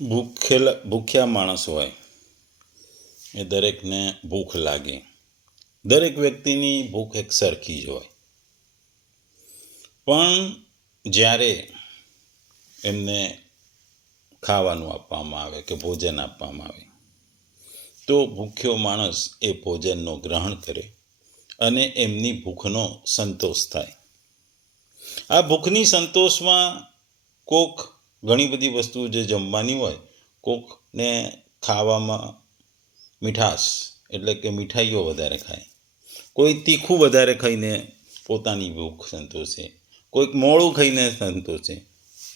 ભૂખ્યા માણસ હોય એ દરેકને ભૂખ લાગે. દરેક વ્યક્તિની ભૂખ એક સરખી જ હોય, પણ જ્યારે એમને ખાવાનું આપવામાં આવે કે ભોજન આપવામાં આવે તો ભૂખ્યો માણસ એ ભોજનનો ગ્રહણ કરે અને એમની ભૂખનો સંતોષ થાય. આ ભૂખની સંતોષમાં કોક ઘણી બધી વસ્તુ જે જમવાની હોય, કોકને ખાવામાં મીઠાશ એટલે કે મીઠાઈઓ વધારે ખાય, કોઈ તીખું વધારે ખાઈને પોતાની ભૂખ સંતોષે, કોઈક મોળું ખાઈને સંતોષે,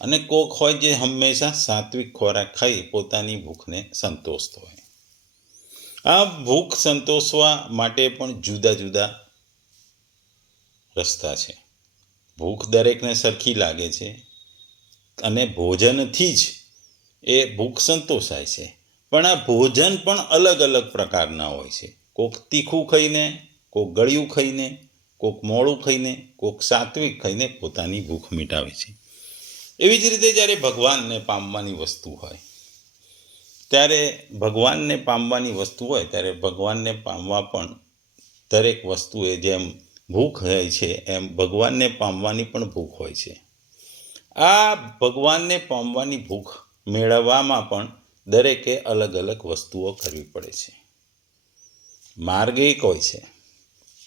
અને કોક હોય જે હંમેશા સાત્વિક ખોરાક ખાઈ પોતાની ભૂખને સંતોષતો હોય. આ ભૂખ સંતોષવા માટે પણ જુદા જુદા રસ્તા છે. ભૂખ દરેકને સરખી લાગે છે અને ભોજનથી જ એ ભૂખ સંતોષાય છે, પણ આ ભોજન પણ અલગ અલગ પ્રકારના હોય છે. કોક તીખું ખાઈને, કોક ગળ્યું ખાઈને, કોક મોળું ખાઈને, કોક સાત્વિક ખાઈને પોતાની ભૂખ મિટાવે છે. એવી જ રીતે જ્યારે ભગવાનને પામવાની વસ્તુ હોય ત્યારે ભગવાનને પામવા પણ દરેક વસ્તુએ જેમ ભૂખ હોય છે એમ ભગવાનને પામવાની પણ ભૂખ હોય છે. આ ભગવાનને પામવાની ભૂખ મેળવવામાં પણ દરેકે અલગ અલગ વસ્તુઓ કરવી પડે છે. માર્ગ એક હોય છે,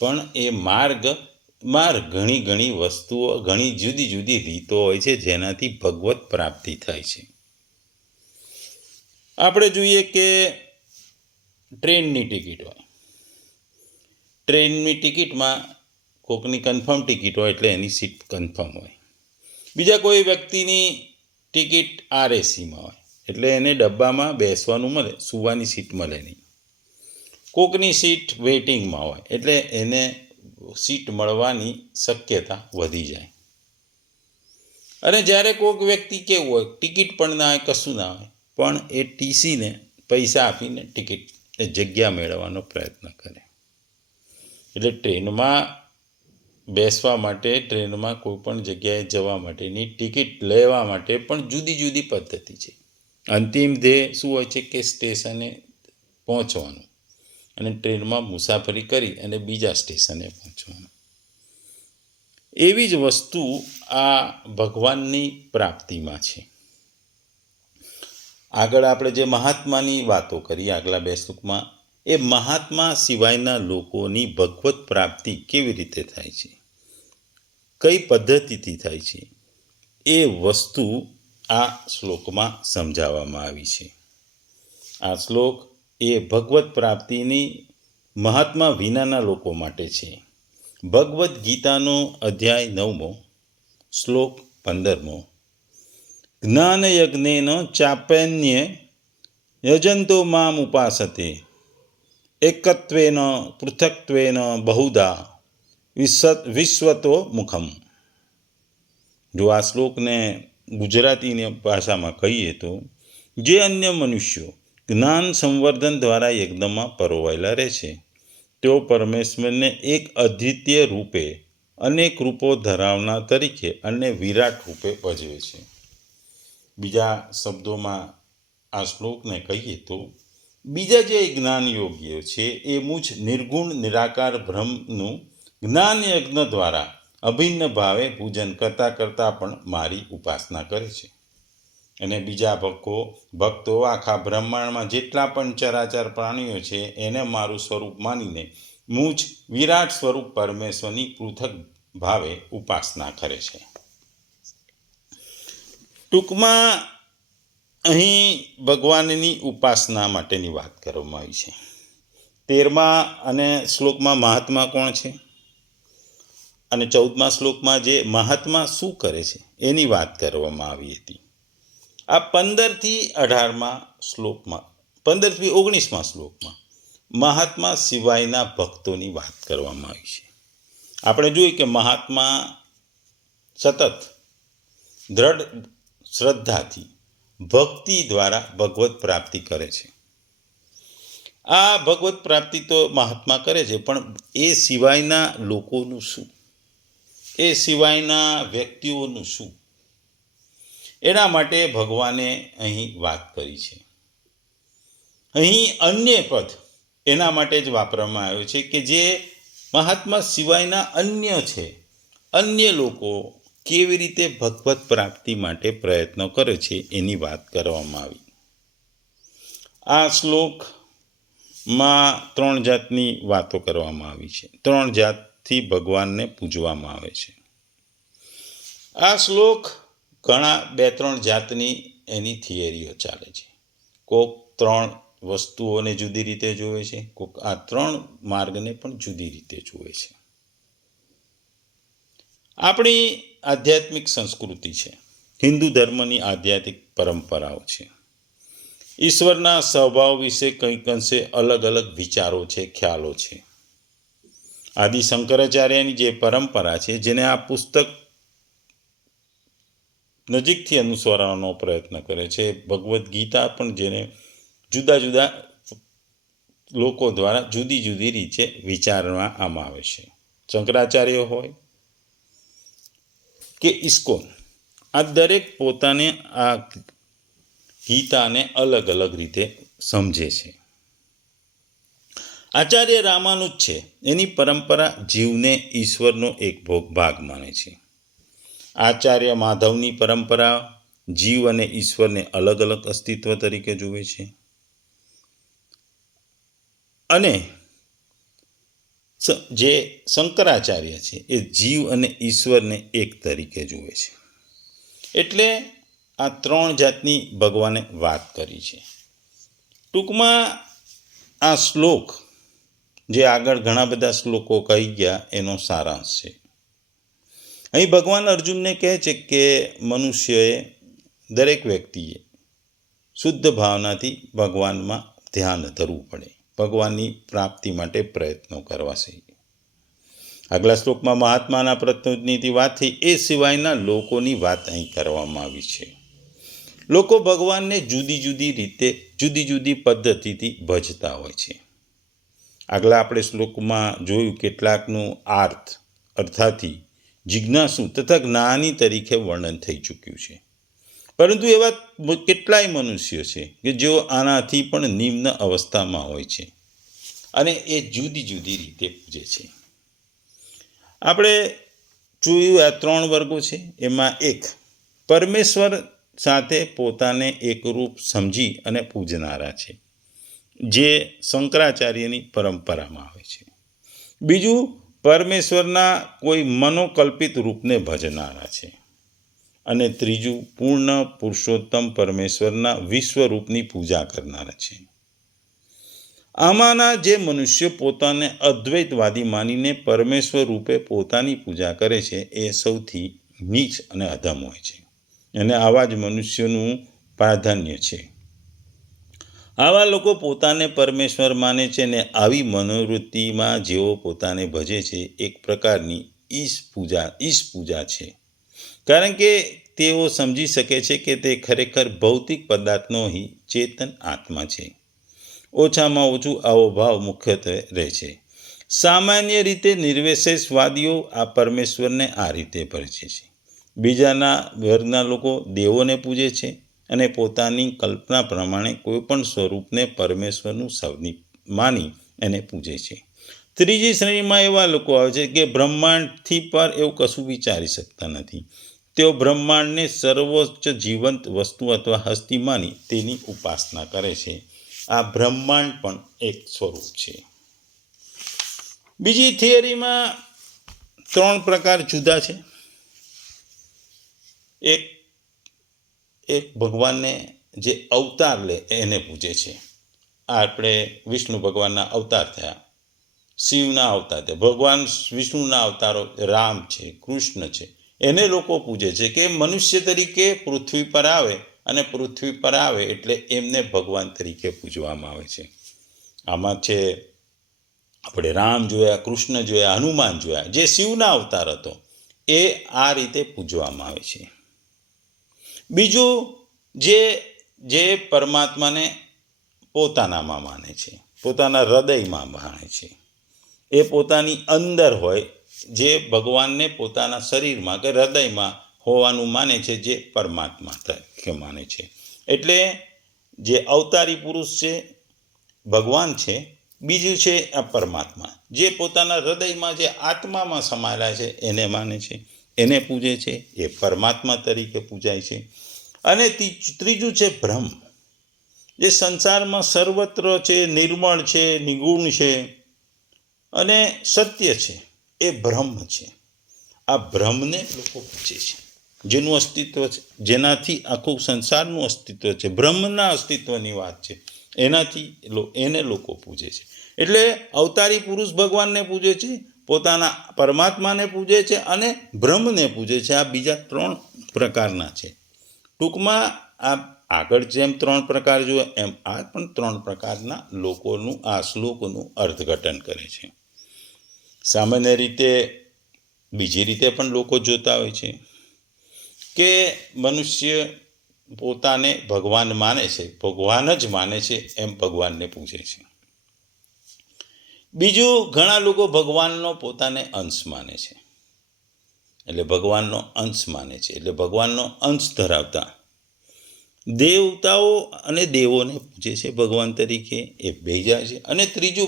પણ એ માર્ગમાં ઘણી વસ્તુઓ, ઘણી જુદી જુદી રીતો હોય છે જેનાથી ભગવત પ્રાપ્તિ થાય છે. આપણે જોઈએ કે ટ્રેનની ટિકિટ હોય, ટ્રેનની ટિકિટમાં કોકની કન્ફર્મ ટિકિટ હોય એટલે એની સીટ કન્ફર્મ હોય. બીજા કોઈ વ્યક્તિની ટિકિટ RACમાં હોય એટલે એને ડબ્બામાં બેસવાનું મળે, સૂવાની સીટ મળે નહીં. કોકની સીટ વેઇટિંગમાં હોય એટલે એને સીટ મળવાની શક્યતા વધી જાય. અને જ્યારે કોઈક વ્યક્તિ કેવું હોય, ટિકિટ પણ ના હોય, કશું ના હોય, પણ એ ટીસીને પૈસા આપીને ટિકિટ એ જગ્યા મેળવવાનો પ્રયત્ન કરે. એટલે ટ્રેનમાં બેસવા માટે, ટ્રેનમાં કોઈ પણ જગ્યાએ જવા માટેની ટિકિટ લેવા માટે પણ જુદી જુદી પદ્ધતિ છે. અંતિમ ધ્યેય શું હોય છે કે સ્ટેશને પહોંચવાનું અને ટ્રેનમાં મુસાફરી કરી અને બીજા સ્ટેશને પહોંચવાનું. એવી જ વસ્તુ આ ભગવાનની પ્રાપ્તિમાં છે. આગળ આપણે જે મહાત્માની વાતો કરી આગલા 2 શ્લોકમાં, એ મહાત્મા સિવાયના લોકોની ભગવત પ્રાપ્તિ કેવી રીતે થાય છે, કઈ પદ્ધતિથી થાય છે, એ વસ્તુ આ શ્લોકમાં સમજાવવામાં આવી છે. આ શ્લોક એ ભગવત પ્રાપ્તિની મહાત્મા વિનાના લોકો માટે છે. ભગવદ્ ગીતાનો અધ્યાય 9, શ્લોક 15. જ્ઞાનયજ્ઞેન ચાપ્યન્ય યજંતો મામ ઉપાસતે એકત્વેન પૃથક્ત્વેન બહુધા વિશ્વતો મુખમ. જો આ શ્લોકને ગુજરાતીની ભાષામાં કહીએ તો, જે અન્ય મનુષ્યો જ્ઞાન સંવર્ધન દ્વારા યજ્ઞમાં પરોવાયેલા રહે છે તેઓ પરમેશ્વરને એક અદ્વિતીય રૂપે, અનેક રૂપો ધરાવનાર તરીકે અને વિરાટ રૂપે ભજવે છે. બીજા શબ્દોમાં આ શ્લોકને કહીએ તો, બીજા જે જ્ઞાન યોગીઓ છે એ મુજ નિર્ગુણ નિરાકાર બ્રહ્મનું જ્ઞાન યજ્ઞ દ્વારા અભિન્ન ભાવે પૂજન કરતાં પણ મારી ઉપાસના કરે છે. અને બીજા ભક્તો આખા બ્રહ્માંડમાં જેટલા પણ ચરાચર પ્રાણીઓ છે એને મારું સ્વરૂપ માનીને મુજ વિરાટ સ્વરૂપ પરમેશ્વરની પૃથક ભાવે ઉપાસના કરે છે. ટૂંકમાં અહીં ભગવાનની ઉપાસના માટેની વાત કરવામાં આવી છે. 13મા શ્લોકમાં મહાત્મા કોણ છે અને 14મા શ્લોકમાં જે મહાત્મા શું કરે છે એની વાત કરવામાં આવી હતી. આ 15થી 18મા શ્લોકમાં, 15થી 19મા શ્લોકમાં મહાત્મા સિવાયના ભક્તોની વાત કરવામાં આવી છે. આપણે જોઈએ કે મહાત્મા સતત દ્રઢ શ્રદ્ધાથી ભક્તિ દ્વારા ભગવત પ્રાપ્તિ કરે છે. આ ભગવત પ્રાપ્તિ તો મહાત્મા કરે છે, પણ એ સિવાયના લોકોનું શું, એ સિવાયના વ્યક્તિઓનું શું? એના માટે ભગવાને અહીં વાત કરી છે. અહીં અન્ય પદ એના માટે જ વાપરવામાં આવ્યો છે કે જે મહાત્મા સિવાયના અન્ય છે, અન્ય લોકો કેવી રીતે ભગવત પ્રાપ્તિ માટે પ્રયત્નો કરે છે એની વાત કરવામાં આવી. આ શ્લોકમાં 3 જાતની વાતો કરવામાં આવી છે. 3 જાતથી ભગવાનને પૂજવામાં આવે છે. આ શ્લોક ઘણા 2-3 જાતની એની થિયરીઓ ચાલે છે. કોક 3 વસ્તુઓને જુદી રીતે જુએ છે, કોક આ 3 માર્ગને પણ જુદી રીતે જુએ છે. આપણી આધ્યાત્મિક સંસ્કૃતિ છે, હિન્દુ ધર્મની આધ્યાત્મિક પરંપરાઓ છે. ઈશ્વરના સ્વભાવ વિશે કંઈક અંશે અલગ અલગ વિચારો છે, ખ્યાલો છે. આદિ શંકરાચાર્યની જે પરંપરા છે, જેને આ પુસ્તક નજીકથી અનુસરવાનો પ્રયત્ન કરે છે, ભગવદ્ ગીતા પણ જેને જુદા જુદા લોકો દ્વારા જુદી જુદી રીતે વિચારવામાં આવે છે. શંકરાચાર્ય હોય કે ઇસ્કોન, આ દરેક પોતાને આ ગીતાને અલગ અલગ રીતે સમજે છે. આચાર્ય રામાનુજ છે, એની પરંપરા જીવને ઈશ્વરનો એક ભાગ માને છે. આચાર્ય માધવની પરંપરા જીવ અને ઈશ્વરને અલગ અલગ અસ્તિત્વ તરીકે જુએ છે. અને જે શંકરાચાર્ય છે એ જીવ અને ઈશ્વરને એક તરીકે જુએ છે. એટલે આ 3 જાતની ભગવાને વાત કરી છે. ટૂંકમાં આ શ્લોક જે આગળ ઘણા બધા શ્લોકો કહી ગયા એનો સારાંશ છે. અહીં ભગવાન અર્જુનને કહે છે કે મનુષ્યએ, દરેક વ્યક્તિએ શુદ્ધ ભાવનાથી ભગવાનમાં ધ્યાન ધરવું પડે, ભગવાનની પ્રાપ્તિ માટે પ્રયત્નો કરવા છે. આગલા શ્લોકમાં મહાત્માના પ્રતિનિધિની વાત થઈ, એ સિવાયના લોકોની વાત અહીં કરવામાં આવી છે. લોકો ભગવાનને જુદી જુદી રીતે, જુદી જુદી પદ્ધતિથી ભજતા હોય છે. આગલા આપણે શ્લોકમાં જોયું કેટલાકનું અર્થાથી જિજ્ઞાસુ તથા જ્ઞાની તરીકે વર્ણન થઈ ચૂક્યું છે. પરંતુ એવા કેટલાય મનુષ્યો છે કે જેઓ આનાથી પણ નિમ્ન અવસ્થામાં હોય છે અને એ જુદી જુદી રીતે પૂજે છે. આપણે જોયું આ 3 વર્ગો છે. એમાં એક પરમેશ્વર સાથે પોતાને એકરૂપ સમજી અને પૂજનારા છે, જે શંકરાચાર્યની પરંપરામાં આવે છે. બીજું પરમેશ્વરના કોઈ મનોકલ્પિત રૂપને ભજનારા છે. અને ત્રીજું પૂર્ણ પુરુષોત્તમ પરમેશ્વરના વિશ્વરૂપની પૂજા કરનારા છે. આમાંના જે મનુષ્યો પોતાને અદ્વૈતવાદી માનીને પરમેશ્વર રૂપે પોતાની પૂજા કરે છે એ સૌથી નીચ અને અધમ હોય છે, અને આવા જ મનુષ્યોનું પ્રાધાન્ય છે. આવા લોકો પોતાને પરમેશ્વર માને છે ને આવી મનોવૃત્તિમાં જેઓ પોતાને ભજે છે એક પ્રકારની ઈશ પૂજા છે. કારણ કે તેઓ સમજી શકે છે કે તે ખરેખર ભૌતિક પદાર્થનો ही ચેતન આત્મા છે. ઓછામાં ઓછું આવો ભાવ મુખ્યત્વે રહે છે. સામાન્ય રીતે નિર્વિશેષવાદીઓ આ પરમેશ્વરને આ રીતે ભજે છે. બીજાના વર્ગના લોકો દેવોને પૂજે છે અને પોતાની કલ્પના પ્રમાણે કોઈપણ સ્વરૂપને પરમેશ્વરનું સવની માની એને પૂજે છે. ત્રીજી શ્રેણીમાં એવા લોકો આવે છે કે બ્રહ્માંડથી પર એવું કશું વિચારી શકતા નથી. તેઓ બ્રહ્માંડને સર્વોચ્ચ જીવંત વસ્તુ અથવા હસ્તી માની તેની ઉપાસના કરે છે. આ બ્રહ્માંડ પણ એક સ્વરૂપ છે. બીજી થિયરીમાં 3 પ્રકાર જુદા છે. એક ભગવાનને જે અવતાર લે એને પૂજે છે. આપણે વિષ્ણુ ભગવાનના અવતાર થયા, શિવના અવતાર થયા, ભગવાન વિષ્ણુના અવતારો રામ છે, કૃષ્ણ છે, એને લોકો પૂજે છે કે મનુષ્ય તરીકે પૃથ્વી પર આવે અને પૃથ્વી પર આવે એટલે એમને ભગવાન તરીકે પૂજવામાં આવે છે. આમાં છે આપણે રામ જોયા, કૃષ્ણ જોયા, હનુમાન જોયા, જે શિવના અવતાર હતો એ આ રીતે પૂજવામાં આવે છે. બીજું જે પરમાત્માને પોતાનામાં માને છે, પોતાના હૃદયમાં માને છે, એ પોતાની અંદર હોય, જે ભગવાનને પોતાના શરીરમાં કે હૃદયમાં હોવાનું માને છે, જે પરમાત્મા તરીકે માને છે. એટલે જે અવતારી પુરુષ છે ભગવાન છે, બીજું છે આ પરમાત્મા, જે પોતાના હૃદયમાં જે આત્મામાં સમાયેલા છે એને માને છે, એને પૂજે છે, એ પરમાત્મા તરીકે પૂજાય છે. અને ત્રીજું છે બ્રહ્મ, જે સંસારમાં સર્વત્ર છે, નિર્મળ છે, નિગુણ છે અને સત્ય છે, એ બ્રહ્મ છે. આ બ્રહ્મને લોકો પૂજે છે, જેનું અસ્તિત્વ છે, જેનાથી આખું સંસારનું અસ્તિત્વ છે, બ્રહ્મના અસ્તિત્વની વાત છે, એનાથી એને લોકો પૂજે છે. એટલે અવતારી પુરુષ ભગવાનને પૂજે છે, પોતાના પરમાત્માને પૂજે છે અને બ્રહ્મને પૂજે છે. આ બીજા 3 પ્રકારના છે. ટૂંકમાં આ આગળ જેમ 3 પ્રકાર જોયો એમ આ પણ 3 પ્રકારના લોકોનું આ શ્લોકનું અર્થઘટન કરે છે. સામાન્ય રીતે બીજી રીતે પણ લોકો જોતા હોય છે કે મનુષ્ય પોતાને ભગવાન માને છે, ભગવાન જ માને છે એમ ભગવાનને પૂજે છે. બીજું, ઘણા લોકો ભગવાનનો પોતાને અંશ માને છે, એટલે ભગવાનનો અંશ માને છે, એટલે ભગવાનનો અંશ ધરાવતા દેવતાઓ અને દેવોને પૂજે છે ભગવાન તરીકે, એ બીજા છે. અને ત્રીજું,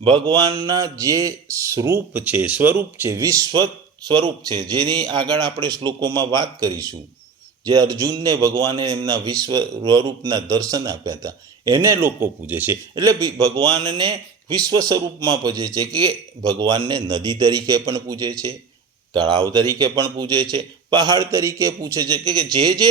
ભગવાનના જે સ્વરૂપ છે, વિશ્વ સ્વરૂપ છે, જેની આગળ આપણે શ્લોકોમાં વાત કરીશું, જે અર્જુનને ભગવાને એમના વિશ્વ સ્વરૂપના દર્શન આપ્યા હતા, એને લોકો પૂજે છે. એટલે ભગવાનને વિશ્વ સ્વરૂપમાં પૂજે છે, કે ભગવાનને નદી તરીકે પણ પૂજે છે, તળાવ તરીકે પણ પૂજે છે, પહાડ તરીકે પૂજે છે, કે જે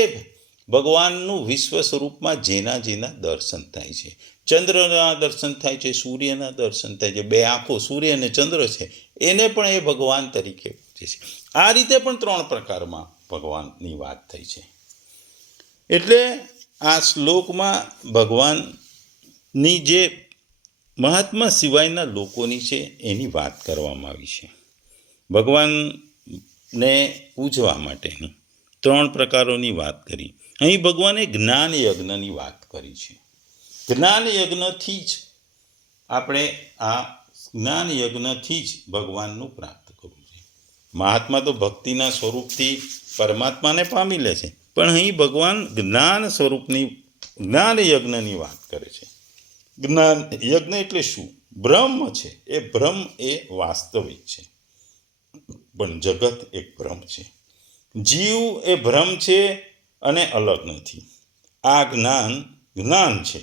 ભગવાનનું વિશ્વ સ્વરૂપમાં જેના દર્શન થાય છે. ચંદ્રના દર્શન થાય છે, સૂર્યના દર્શન થાય છે, 2 આંખો સૂર્ય અને ચંદ્ર છે, એને પણ એ ભગવાન તરીકે પૂજે છે. આ રીતે પણ 3 પ્રકારમાં ભગવાનની વાત થઈ છે. એટલે આ શ્લોકમાં ભગવાનની જે મહાત્મા સિવાયના લોકોની છે એની વાત કરવામાં આવી છે. ભગવાનને પૂજવા માટેની 3 પ્રકારોની વાત કરી. અહીં ભગવાને જ્ઞાન યજ્ઞની વાત કરી છે. જ્ઞાન યજ્ઞથી જ આપણે આ જ્ઞાન યજ્ઞથી જ ભગવાનનું પ્રાપ્ત કરવું છે. મહાત્મા તો ભક્તિના સ્વરૂપથી પરમાત્માને પામી લે છે, પણ અહીં ભગવાન જ્ઞાન સ્વરૂપની જ્ઞાન યજ્ઞની વાત કરે છે. જ્ઞાન યજ્ઞ એટલે શું? બ્રહ્મ છે. એ બ્રહ્મ એ વાસ્તવિક છે, પણ જગત એક ભ્રમ છે. જીવ એ ભ્રમ છે અને અલગ નથી. આ જ્ઞાન છે,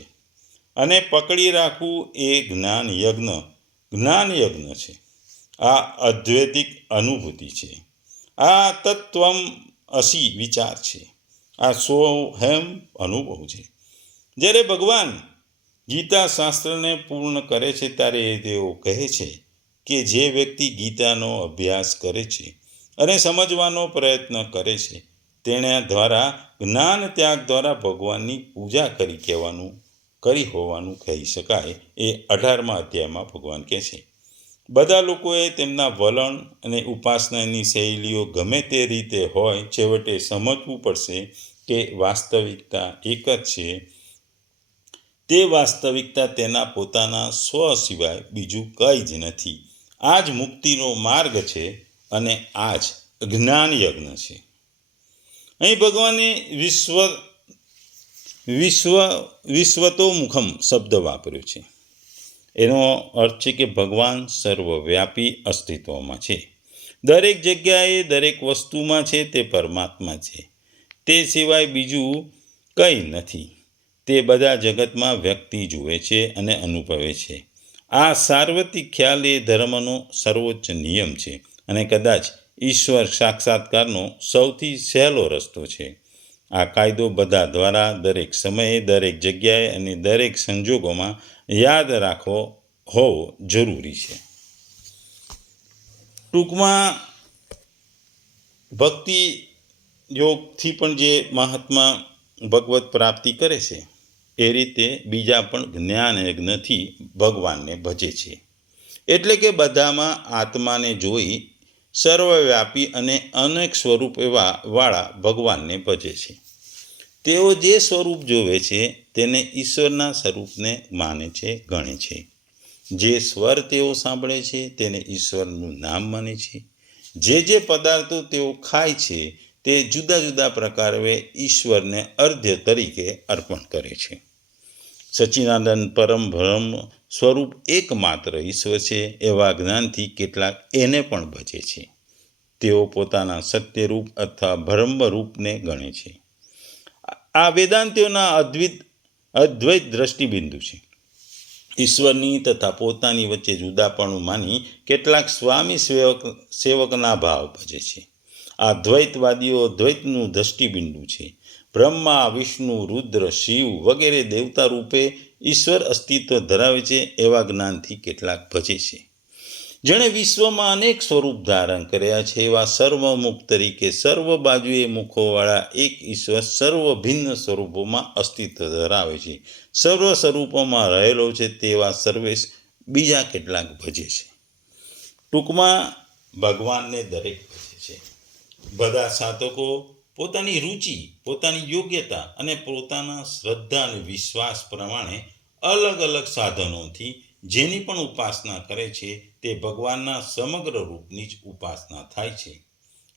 અને પકડી રાખવું એ જ્ઞાન યજ્ઞ છે. આ અદ્વૈતિક અનુભૂતિ છે. આ તત્વમ અસી વિચાર છે. આ સોહેમ અનુભવ છે. જ્યારે ભગવાન ગીતા શાસ્ત્રને પૂર્ણ કરે છે ત્યારે તેઓ કહે છે કે જે વ્યક્તિ ગીતાનો અભ્યાસ કરે છે અને સમજવાનો પ્રયત્ન કરે છે, તેના દ્વારા જ્ઞાન ત્યાગ દ્વારા ભગવાનની પૂજા કરી હોવાનું કહી શકાય. એ 18મા અધ્યાયમાં ભગવાન કહે છે. બધા લોકોએ તેમના વલણ અને ઉપાસનાની શૈલીઓ ગમે તે રીતે હોય, છેવટે સમજવું પડશે કે વાસ્તવિકતા એક જ છે. તે વાસ્તવિકતા તેના પોતાના સ્વ સિવાય બીજું કંઈ જ નથી. આ જ મુક્તિનો માર્ગ છે અને આ જ જ્ઞાન યજ્ઞ છે. અહીં ભગવાને વિશ્વતોમુખમ શબ્દ વાપર્યો છે. એનો અર્થ છે કે ભગવાન સર્વવ્યાપી અસ્તિત્વમાં છે, દરેક જગ્યાએ, દરેક વસ્તુમાં છે. તે પરમાત્મા છે, તે સિવાય બીજું કંઈ નથી. તે બધા જગતમાં વ્યક્તિ જુએ છે અને અનુભવે છે. આ સાર્વત્રિક ખ્યાલ એ ધર્મનો સર્વોચ્ચ નિયમ છે અને કદાચ ઈશ્વર સાક્ષાત્કારનો સૌથી સહેલો રસ્તો છે. આ કાયદો બધા દ્વારા દરેક સમયે, દરેક જગ્યાએ અને દરેક સંજોગોમાં યાદ હોવો જરૂરી છે. ટૂંકમાં ભક્તિ યોગથી પણ જે મહાત્મા ભગવત પ્રાપ્તિ કરે છે, એ રીતે બીજા પણ જ્ઞાન યજ્ઞથી ભગવાનને ભજે છે. એટલે કે બધામાં આત્માને જોઈ સર્વવ્યાપી અને અનેક સ્વરૂપ વાળા ભગવાનને ભજે છે. તેઓ જે સ્વરૂપ જોવે છે તેને ઈશ્વરના સ્વરૂપને માને છે, ગણે છે. જે સ્વર તેઓ સાંભળે છે તેને ઈશ્વરનું નામ માને છે. જે પદાર્થો તેઓ ખાય છે તે જુદા જુદા પ્રકારે ઈશ્વરને અર્ધ્ય તરીકે અર્પણ કરે છે. સચ્ચિદાનંદ પરમ બ્રહ્મ સ્વરૂપ એકમાત્ર ઈશ્વર છે એવા જ્ઞાનથી કેટલાક એને પણ ભજે છે. તેઓ પોતાના સત્યરૂપ અથવા બ્રહ્મરૂપને ગણે છે. આ વેદાંતિઓના અદ્વૈત દ્રષ્ટિબિંદુ છે. ઈશ્વરની તથા પોતાની વચ્ચે જુદાપણું માની કેટલાક સ્વામી સેવકના ભાવ ભજે છે. આ દ્વૈતવાદીઓ દ્વૈતનું દ્રષ્ટિબિંદુ છે. બ્રહ્મા, વિષ્ણુ, રુદ્ર, શિવ વગેરે દેવતા રૂપે ઈશ્વર અસ્તિત્વ ધરાવે છે એવા જ્ઞાનથી કેટલાક ભજે છે. જેણે વિશ્વમાં અનેક સ્વરૂપ ધારણ કર્યા છે એવા સર્વમુખ તરીકે સર્વ બાજુએ મુખોવાળા એક ઈશ્વર સર્વ ભિન્ન સ્વરૂપોમાં અસ્તિત્વ ધરાવે છે. સર્વ સ્વરૂપોમાં રહેલો છે તેવા સર્વેશ બીજા કેટલાક ભજે છે. ટૂંકમાં ભગવાનને દરેક ભજે છે. બધા સાધકો પોતાની રુચિ, પોતાની યોગ્યતા અને પોતાના શ્રદ્ધા અને વિશ્વાસ પ્રમાણે અલગ અલગ સાધનોથી જેની પણ ઉપાસના કરે છે તે ભગવાનના સમગ્ર રૂપની જ ઉપાસના થાય છે.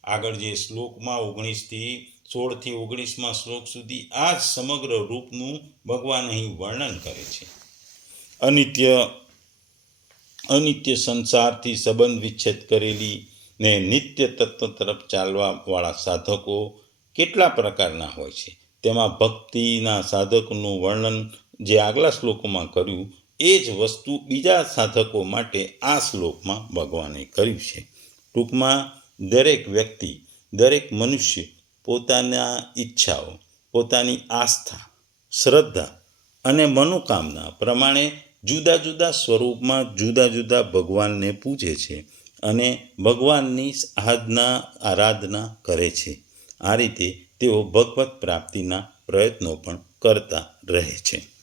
આગળ જે શ્લોકમાં 16થી 19 શ્લોક સુધી આ જ સમગ્ર રૂપનું ભગવાન અહીં વર્ણન કરે છે. અનિત્ય સંસારથી સંબંધ વિચ્છેદ કરેલી ને નિત્ય તત્વ તરફ ચાલવાવાળા સાધકો કેટલા પ્રકારના હોય છે. તેમાં ભક્તિના સાધકનું વર્ણન જે આગલા શ્લોકોમાં કર્યું એ જ વસ્તુ બીજા સાધકો માટે આ શ્લોકમાં ભગવાને કર્યું છે. ટૂંકમાં દરેક વ્યક્તિ, દરેક મનુષ્ય પોતાના ઈચ્છાઓ, પોતાની આસ્થા, શ્રદ્ધા અને મનોકામના પ્રમાણે જુદા જુદા સ્વરૂપમાં જુદા જુદા ભગવાનને પૂજે છે અને ભગવાનની આરાધના કરે છે. આ રીતે તેઓ ભગવત પ્રાપ્તિના પ્રયત્નો પણ કરતા રહે છે.